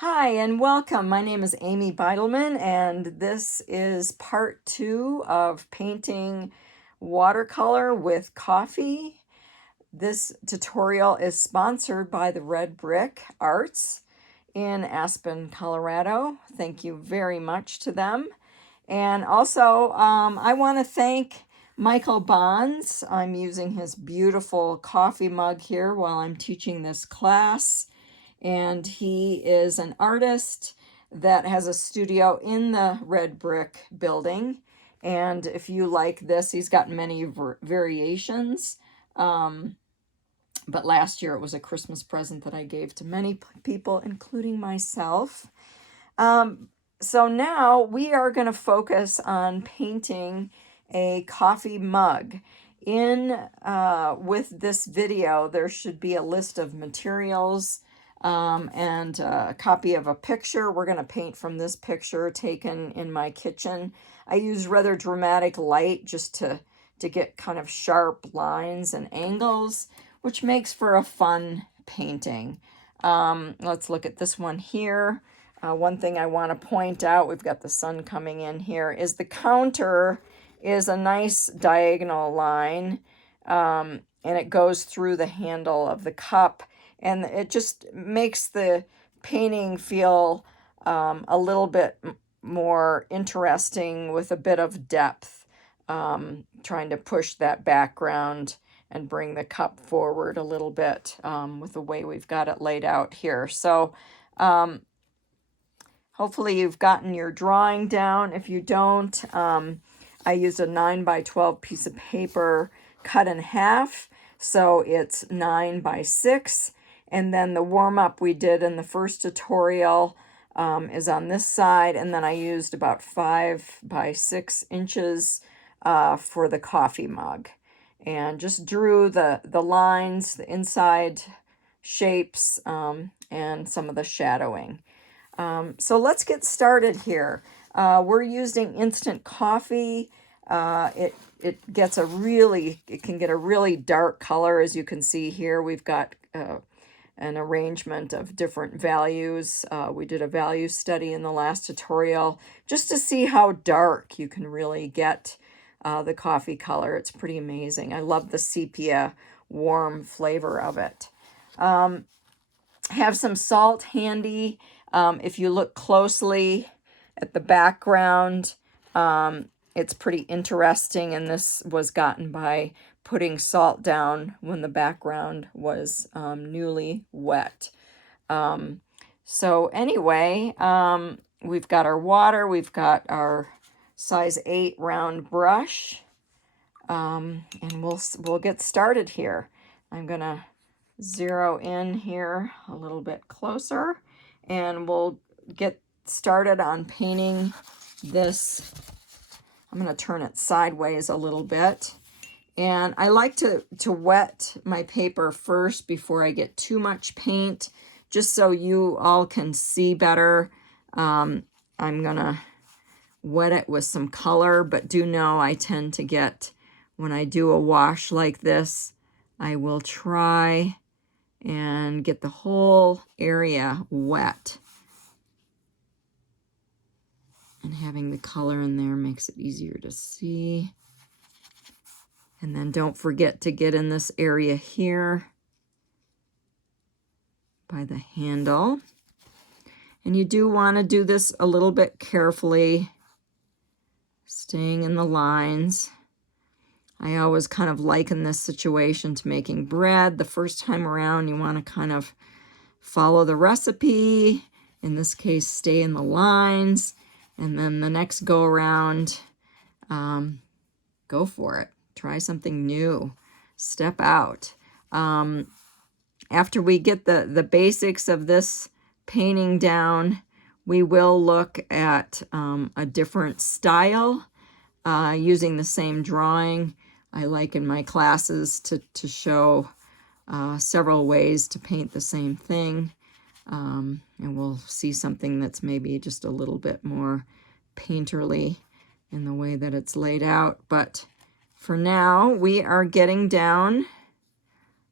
Hi and welcome. My name is Amy Beidelman, and this is part 2 of painting watercolor with coffee. This tutorial is sponsored by the Red Brick Arts in Aspen, Colorado. Thank you very much to them. And also, I want to thank Michael Bonds. I'm using his beautiful coffee mug here while I'm teaching this class. And he is an artist that has a studio in the Red Brick building. And if you like this, he's got many variations. But last year it was a Christmas present that I gave to many people, including myself. So now we are going to focus on painting a coffee mug. With this video, there should be a list of materials and a copy of a picture. We're going to paint from this picture taken in my kitchen. I use rather dramatic light just to get kind of sharp lines and angles, which makes for a fun painting. Let's look at this one here. One thing I want to point out, we've got the sun coming in here, is the counter is a nice diagonal line, and it goes through the handle of the cup, and it just makes the painting feel a little bit more interesting with a bit of depth, trying to push that background and bring the cup forward a little bit with the way we've got it laid out here. So hopefully you've gotten your drawing down. If you don't, I used a 9 by 12 piece of paper cut in half, so it's 9 by 6. And then the warm-up we did in the first tutorial is on this side, and then I used about 5 by 6 inches for the coffee mug. And just drew the lines, the inside shapes, and some of the shadowing. So let's get started here. We're using instant coffee. It can get a really dark color, as you can see here. We've got an arrangement of different values. We did a value study in the last tutorial just to see how dark you can really get the coffee color. It's pretty amazing. I love the sepia warm flavor of it. Have some salt handy. If you look closely at the background, it's pretty interesting, and this was gotten by putting salt down when the background was newly wet. So anyway, we've got our water, we've got our size 8 round brush, and we'll get started here. I'm gonna zero in here a little bit closer, and we'll get started on painting this. I'm going to turn it sideways a little bit, and I like to wet my paper first before I get too much paint, just so you all can see better. I'm going to wet it with some color, but do know I tend to get, when I do a wash like this, I will try and get the whole area wet. And having the color in there makes it easier to see. And then don't forget to get in this area here by the handle. And you do want to do this a little bit carefully, staying in the lines. I always kind of liken this situation to making bread. The first time around, you want to kind of follow the recipe. In this case, stay in the lines. And then the next go around, go for it. Try something new. Step out. After we get the basics of this painting down, we will look at a different style using the same drawing. I like in my classes to show several ways to paint the same thing. And we'll see something that's maybe just a little bit more painterly in the way that it's laid out. But for now, we are getting down.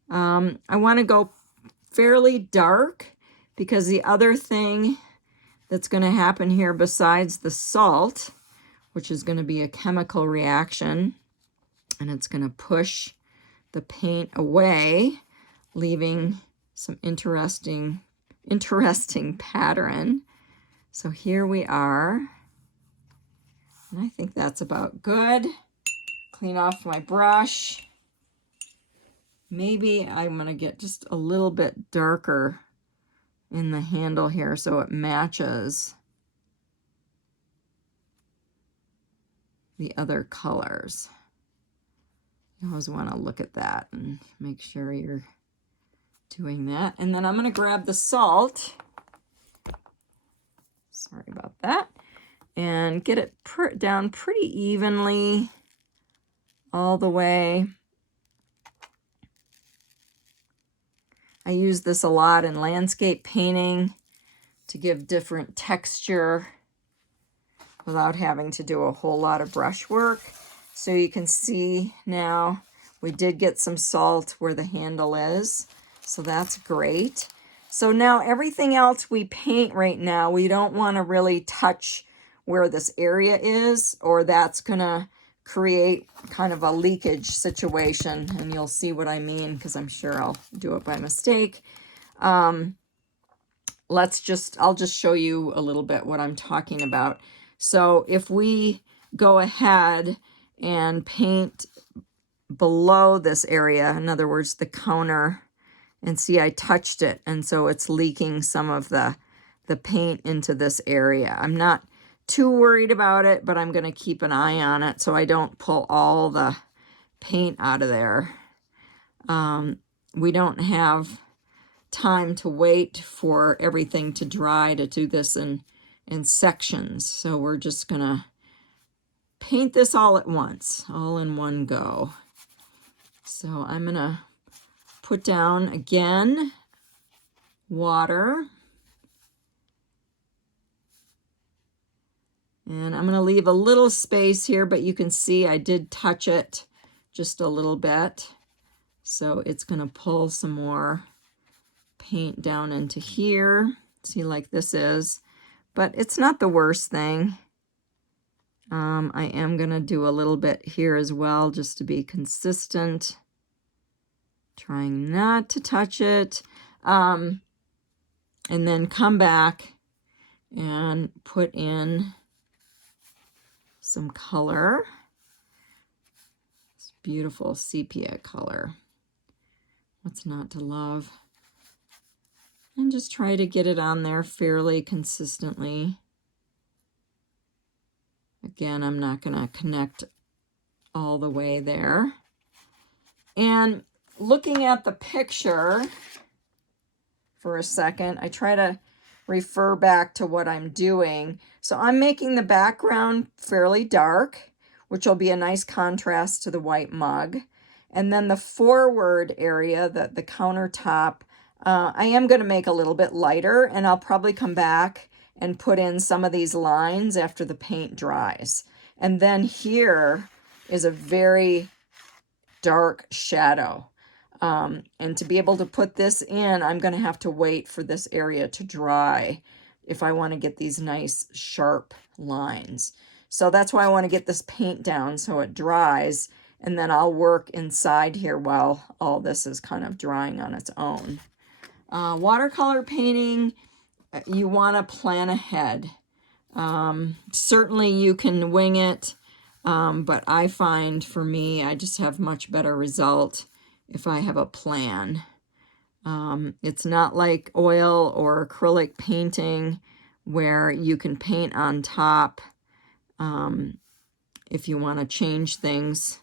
I want to go fairly dark because the other thing that's going to happen here besides the salt, which is going to be a chemical reaction, and it's going to push the paint away, leaving some interesting pattern. So here we are, and I think that's about good. Clean off my brush. Maybe I'm going to get just a little bit darker in the handle here so it matches the other colors. You always want to look at that and make sure you're doing that. And then I'm going to grab the salt. Sorry about that. And get it down pretty evenly all the way. I use this a lot in landscape painting to give different texture without having to do a whole lot of brush work. So you can see now we did get some salt where the handle is. So that's great. So now everything else we paint right now, we don't want to really touch where this area is, or that's going to create kind of a leakage situation. And you'll see what I mean, because I'm sure I'll do it by mistake. I'll just show you a little bit what I'm talking about. So if we go ahead and paint below this area, in other words, the counter, and see I touched it, and so it's leaking some of the paint into this area. I'm not too worried about it, but I'm going to keep an eye on it so I don't pull all the paint out of there. We don't have time to wait for everything to dry to do this in sections, so we're just going to paint this all at once, all in one go. So I'm going to put down again water. And I'm going to leave a little space here, but you can see I did touch it just a little bit. So it's going to pull some more paint down into here. See, like this is, but it's not the worst thing. I am going to do a little bit here as well, just to be consistent. Trying not to touch it. And then come back and put in some color. It's beautiful sepia color. What's not to love? And just try to get it on there fairly consistently. Again, I'm not going to connect all the way there. And looking at the picture for a second, I try to refer back to what I'm doing. So I'm making the background fairly dark, which will be a nice contrast to the white mug. And then the forward area, the countertop, I am going to make a little bit lighter, and I'll probably come back and put in some of these lines after the paint dries. And then here is a very dark shadow. And to be able to put this in, I'm going to have to wait for this area to dry if I want to get these nice sharp lines. So that's why I want to get this paint down so it dries, and then I'll work inside here while all this is kind of drying on its own. Watercolor painting, you want to plan ahead. Certainly you can wing it, but I find for me, I just have much better result if I have a plan. It's not like oil or acrylic painting where you can paint on top if you want to change things.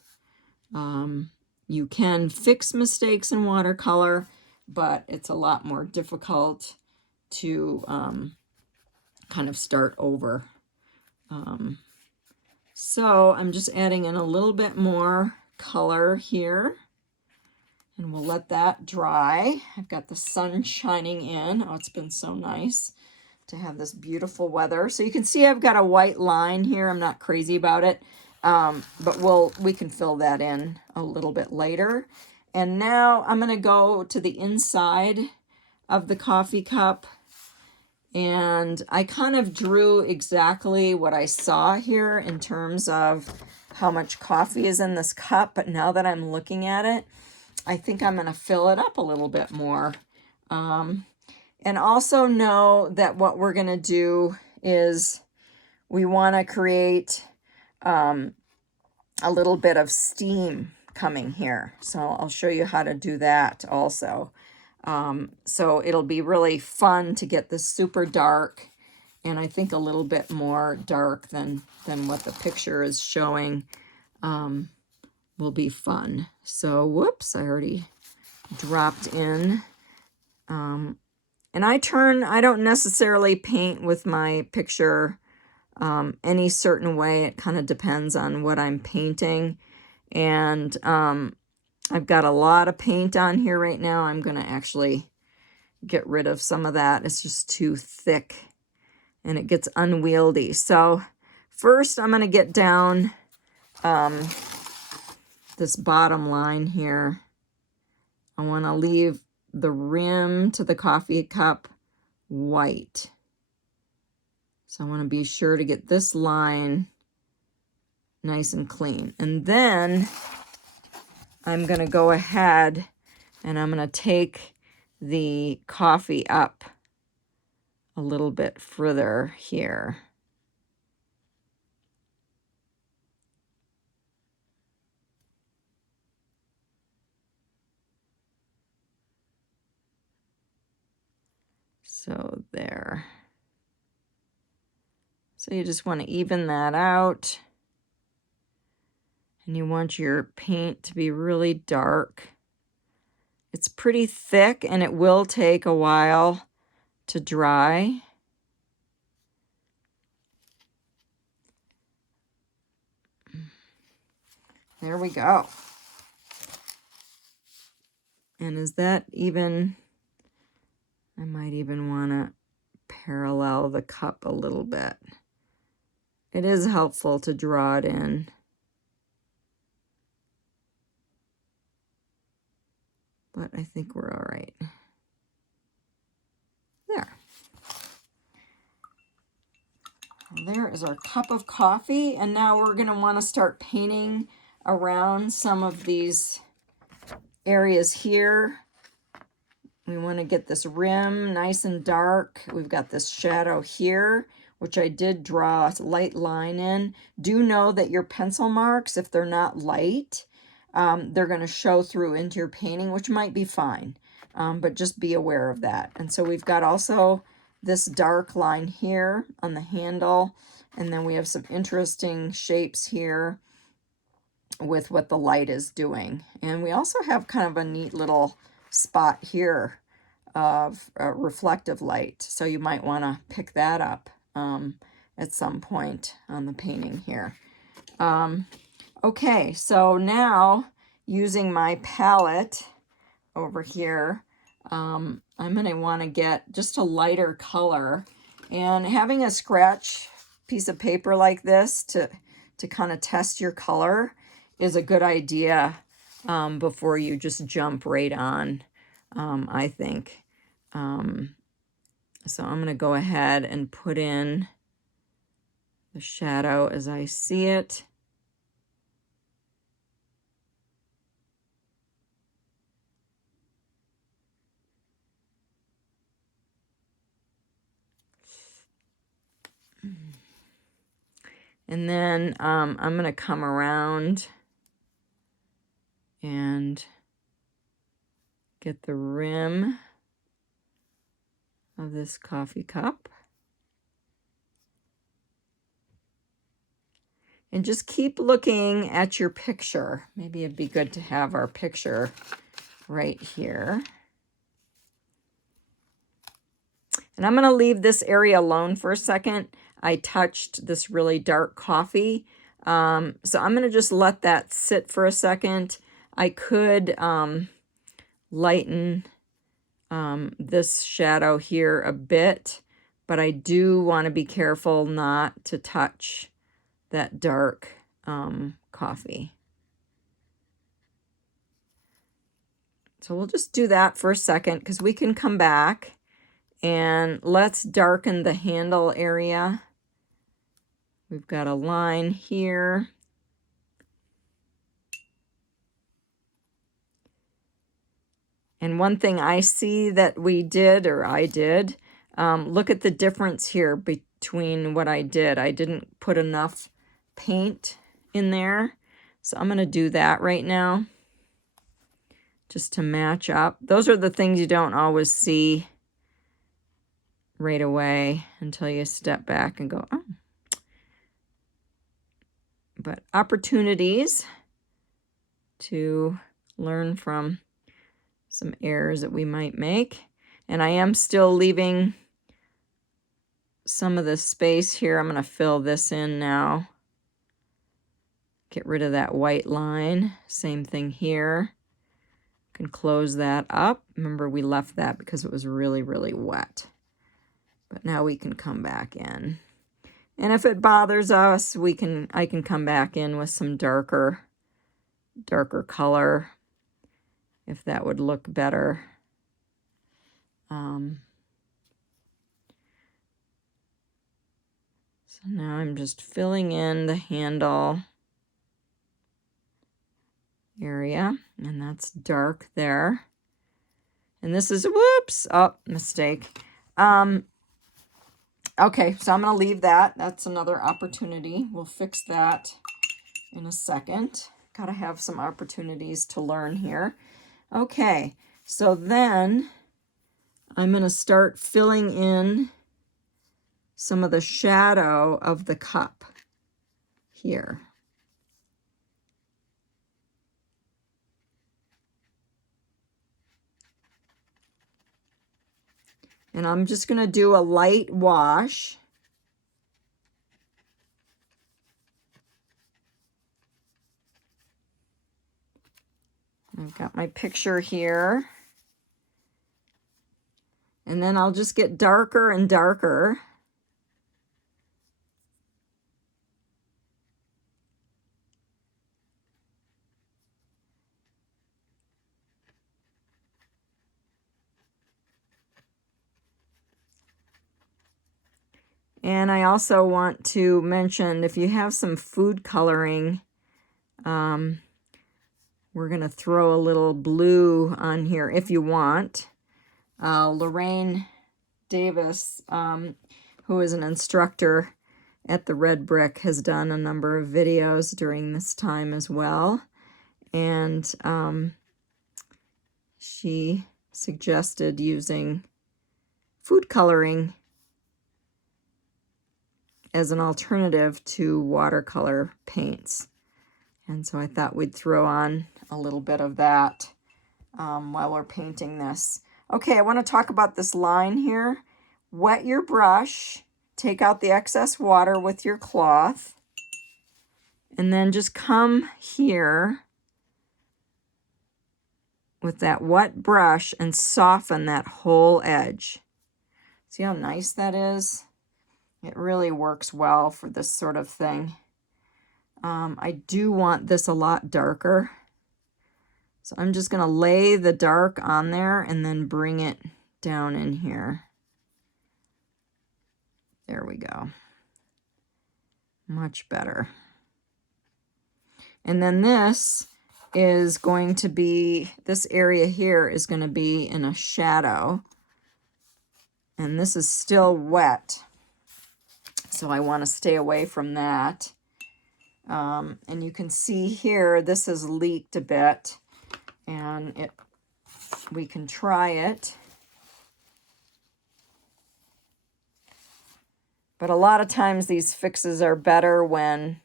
You can fix mistakes in watercolor, but it's a lot more difficult to kind of start over. So I'm just adding in a little bit more color here, and we'll let that dry. I've got the sun shining in. Oh, it's been so nice to have this beautiful weather. So you can see I've got a white line here. I'm not crazy about it, but we can fill that in a little bit later. And now I'm going to go to the inside of the coffee cup And I kind of drew exactly what I saw here in terms of how much coffee is in this cup. But now that I'm looking at it, I think I'm going to fill it up a little bit more. And also know that what we're going to do is we want to create a little bit of steam coming here. So I'll show you how to do that also. So it'll be really fun to get this super dark, and I think a little bit more dark than what the picture is showing will be fun. So whoops, I already dropped in. And I don't necessarily paint with my picture any certain way. It kind of depends on what I'm painting. And I've got a lot of paint on here right now. I'm going to actually get rid of some of that. It's just too thick and it gets unwieldy. So first I'm going to get down this bottom line here. I want to leave the rim to the coffee cup white. So I want to be sure to get this line nice and clean. And then I'm going to go ahead and I'm going to take the coffee up a little bit further here. So there. So you just want to even that out. And you want your paint to be really dark. It's pretty thick and it will take a while to dry. There we go. And is that even, I might even want to parallel the cup a little bit. It is helpful to draw it in. But I think we're all right. There. Well, there is our cup of coffee. And now we're going to want to start painting around some of these areas here. We want to get this rim nice and dark. We've got this shadow here, which I did draw a light line in. Do know that your pencil marks, if they're not light, they're going to show through into your painting, which might be fine, but just be aware of that. And so we've got also this dark line here on the handle, and then we have some interesting shapes here with what the light is doing. And we also have kind of a neat little spot here of reflective light, so you might want to pick that up at some point on the painting here. Okay, so now using my palette over here, I'm going to want to get just a lighter color, and having a scratch piece of paper like this to kind of test your color is a good idea before you just jump right on, I think. So I'm going to go ahead and put in the shadow as I see it. And then I'm going to come around and get the rim of this coffee cup. And just keep looking at your picture. Maybe it'd be good to have our picture right here. And I'm going to leave this area alone for a second. I touched this really dark coffee. So I'm going to just let that sit for a second. I could lighten this shadow here a bit, but I do want to be careful not to touch that dark coffee. So we'll just do that for a second because we can come back And let's darken the handle area. We've got a line here. And one thing I see that we did, or I did, look at the difference here between what I did. I didn't put enough paint in there. So I'm going to do that right now, just to match up. Those are the things you don't always see right away until you step back and go, oh. But opportunities to learn from some errors that we might make. And I am still leaving some of the space here. I'm going to fill this in now. Get rid of that white line. Same thing here. Can close that up. Remember, we left that because it was really, really wet. But now we can come back in. And if it bothers us, I can come back in with some darker color, if that would look better. So now I'm just filling in the handle area, and that's dark there. And this is, whoops, oh, mistake. Okay, so I'm going to leave that. That's another opportunity. We'll fix that in a second. Got to have some opportunities to learn here. Okay, so then I'm going to start filling in some of the shadow of the cup here. And I'm just going to do a light wash. I've got my picture here. And then I'll just get darker and darker. And I also want to mention, if you have some food coloring, we're going to throw a little blue on here if you want. Lorraine Davis, who is an instructor at the Red Brick, has done a number of videos during this time as well. And she suggested using food coloring as an alternative to watercolor paints. And so I thought we'd throw on a little bit of that while we're painting this. Okay, I want to talk about this line here. Wet your brush, take out the excess water with your cloth, and then just come here with that wet brush and soften that whole edge. See how nice that is? It really works well for this sort of thing. I do want this a lot darker. So I'm just going to lay the dark on there and then bring it down in here. There we go. Much better. And then this is going to be, this area here is going to be in a shadow. And this is still wet. So I want to stay away from that. And you can see here, this has leaked a bit. And we can try it. But a lot of times these fixes are better when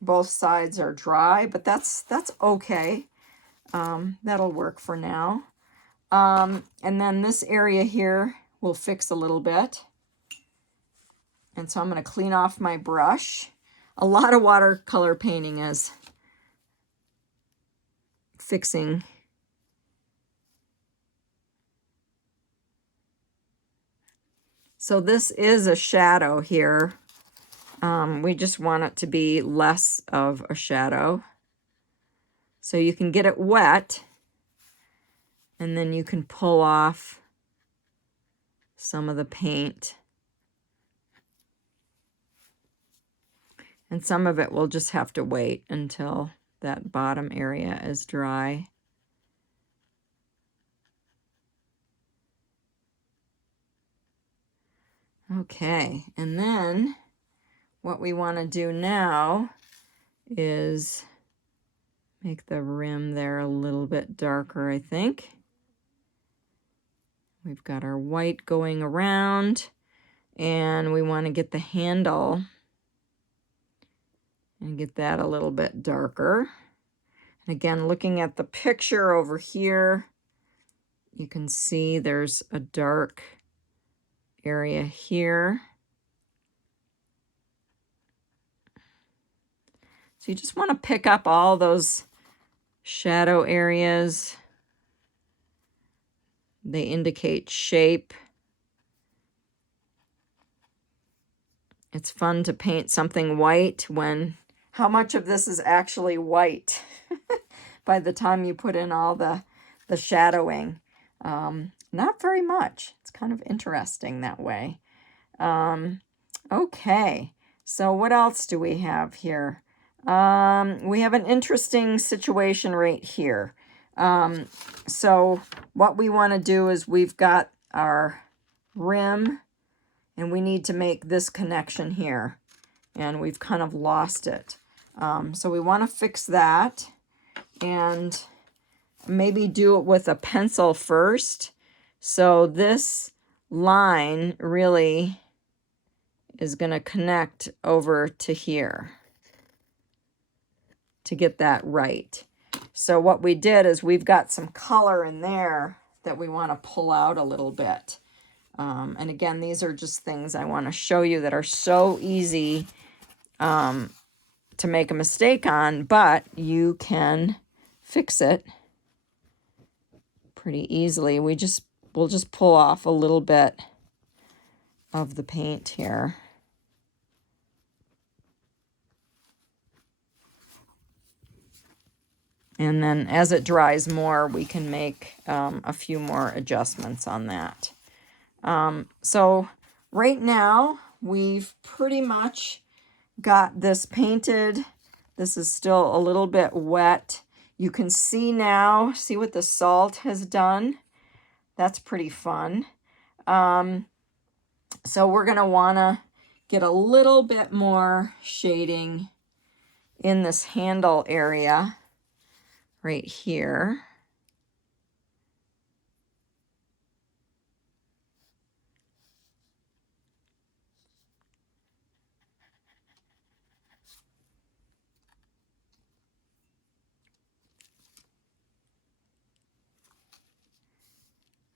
both sides are dry, but that's okay. That'll work for now. And then this area here will fix a little bit. And so I'm going to clean off my brush. A lot of watercolor painting is fixing. So this is a shadow here. We just want it to be less of a shadow. So you can get it wet, and then you can pull off some of the paint. And some of it will just have to wait until that bottom area is dry. Okay, and then what we want to do now is make the rim there a little bit darker, I think. We've got our white going around, and we want to get the handle and get that a little bit darker. And again, looking at the picture over here, you can see there's a dark area here. So you just want to pick up all those shadow areas. They indicate shape. It's fun to paint something white when how much of this is actually white by the time you put in all the shadowing. Not very much. It's kind of interesting that way. Okay, so what else do we have here? We have an interesting situation right here. So what we want to do is we've got our rim and we need to make this connection here, and we've kind of lost it. So we want to fix that and maybe do it with a pencil first. So this line really is going to connect over to here to get that right. So what we did is we've got some color in there that we want to pull out a little bit. And again, these are just things I want to show you that are so easy to make a mistake on, but you can fix it pretty easily. We'll just pull off a little bit of the paint here. And then as it dries more, we can make a few more adjustments on that. So right now, we've pretty much got this painted. This is still a little bit wet. You can see now, see what the salt has done. That's pretty fun. So we're going to want to get a little bit more shading in this handle area right here.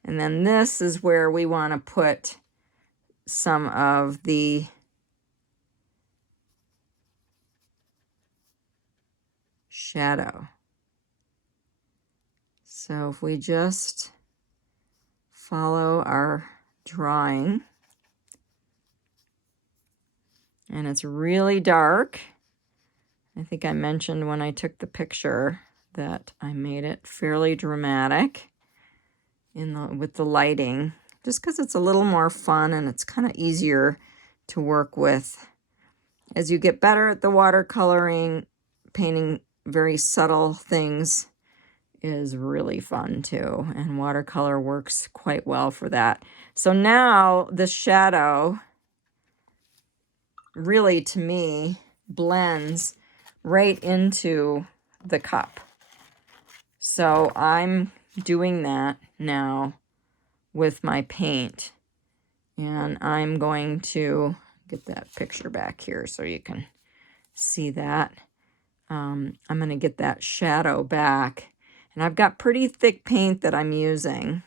And then this is where we want to put some of the shadow. So if we just follow our drawing, and it's really dark. I think I mentioned when I took the picture that I made it fairly dramatic with the lighting, just because it's a little more fun and it's kind of easier to work with. As you get better at the watercoloring, painting very subtle things is really fun too, and watercolor works quite well for that. So now the shadow really, to me, blends right into the cup. So I'm doing that now with my paint, and I'm going to get that picture back here so you can see that. I'm going to get that shadow back, and I've got pretty thick paint that I'm using.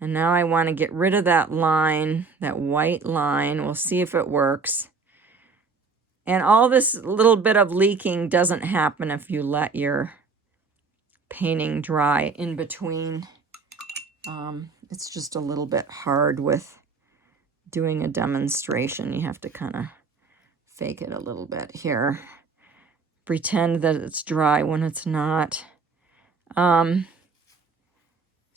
And now I want to get rid of that line, that white line. We'll see if it works. And all this little bit of leaking doesn't happen if you let your painting dry in between. It's just a little bit hard with doing a demonstration. You have to kind of fake it a little bit here. Pretend that it's dry when it's not.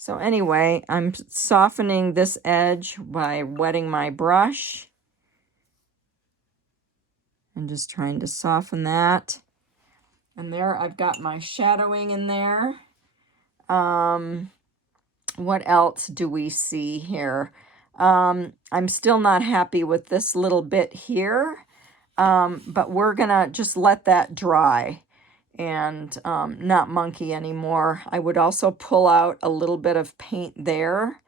So anyway, I'm softening this edge by wetting my brush. I'm just trying to soften that. And there I've got my shadowing in there. What else do we see here? I'm still not happy with this little bit here, but we're gonna just let that dry and not monkey anymore. I would also pull out a little bit of paint there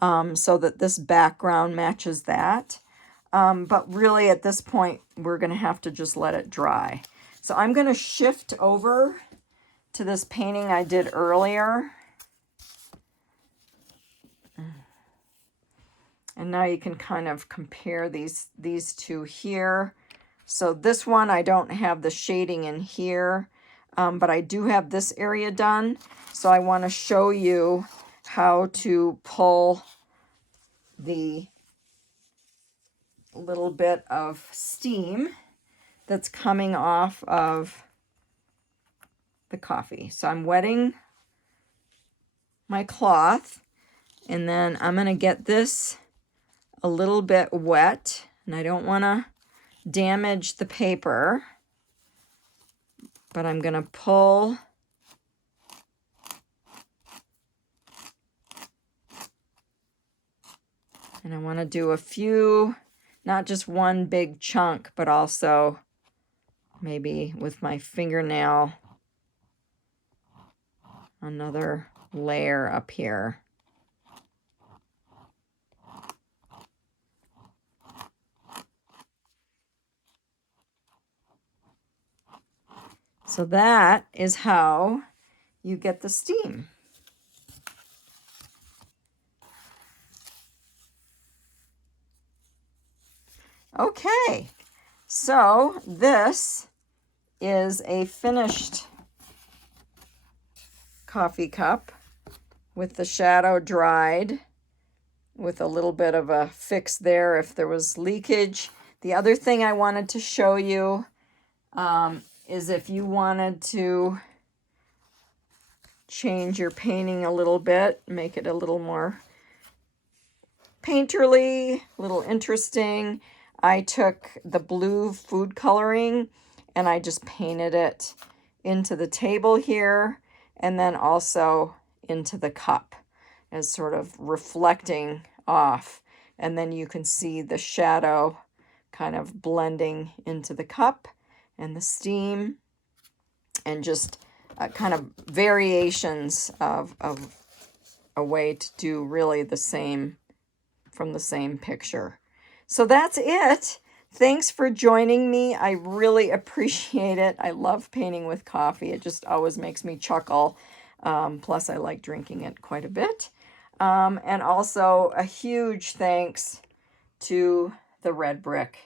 so that this background matches that. But really at this point, we're gonna have to just let it dry. So I'm gonna shift over to this painting I did earlier. And now you can kind of compare these two here. So this one, I don't have the shading in here, but I do have this area done. So I want to show you how to pull the little bit of steam that's coming off of the coffee. So I'm wetting my cloth, and then I'm going to get this a little bit wet, and I don't want to damage the paper, but I'm going to pull and I want to do a few, not just one big chunk, but also maybe with my fingernail another layer up here. So that is how you get the steam. Okay, so this is a finished coffee cup with the shadow dried, with a little bit of a fix there if there was leakage. The other thing I wanted to show you is if you wanted to change your painting a little bit, make it a little more painterly, a little interesting. I took the blue food coloring and I just painted it into the table here and then also into the cup as sort of reflecting off. And then you can see the shadow kind of blending into the cup and the steam, and just kind of variations of a way to do really the same from the same picture. So that's it. Thanks for joining me. I really appreciate it. I love painting with coffee. It just always makes me chuckle. Plus, I like drinking it quite a bit. And also a huge thanks to the Red Brick.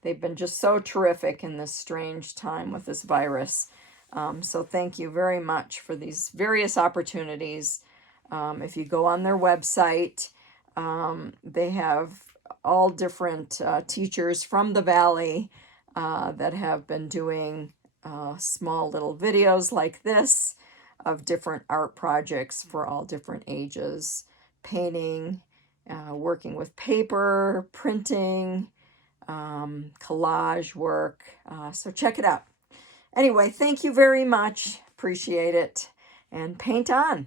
They've been just so terrific in this strange time with this virus. So thank you very much for these various opportunities. If you go on their website, they have all different teachers from the Valley that have been doing small little videos like this of different art projects for all different ages, painting, working with paper, printing, collage work. So check it out. Anyway, thank you very much. Appreciate it. And paint on.